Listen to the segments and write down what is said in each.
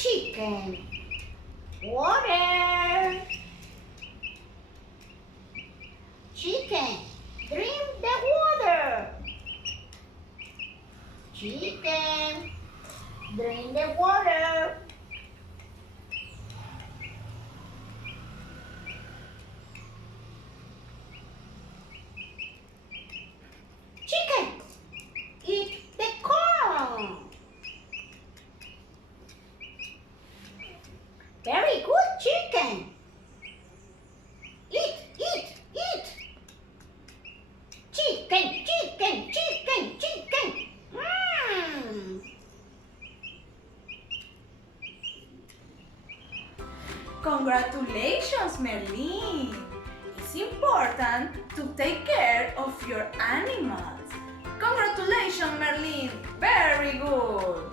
chicken. Water. Chicken, drink the water. Chicken, drink the water. Chicken, eat the corn. Very good, chicken. Eat, eat, eat. Chicken, chicken, chicken, chicken. Congratulations, Merlin! It's important to take care of your animals. Congratulations, Merlin! Very good!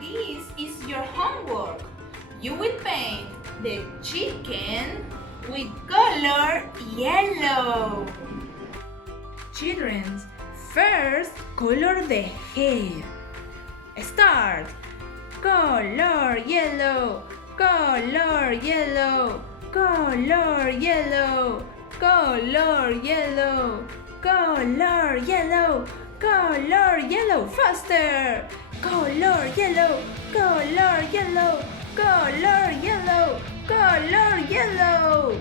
This is your homework. You will paint the chicken with color yellow. Children, first color the hair. Start. Color yellow, color yellow, color yellow, color yellow, color yellow, color yellow. Faster. Color yellow, color yellow, color yellow, color yellow.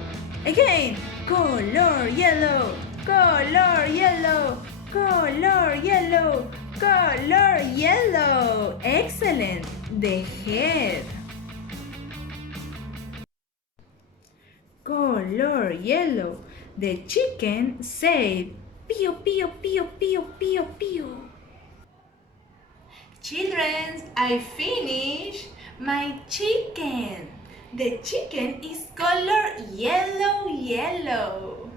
Again. Color yellow, color yellow, color yellow, color yellow. Excellent. The head. Color yellow. The chicken said, "Pio, pio, pio, pio, pio, pio." Children, I finished my chicken. The chicken is color yellow, yellow.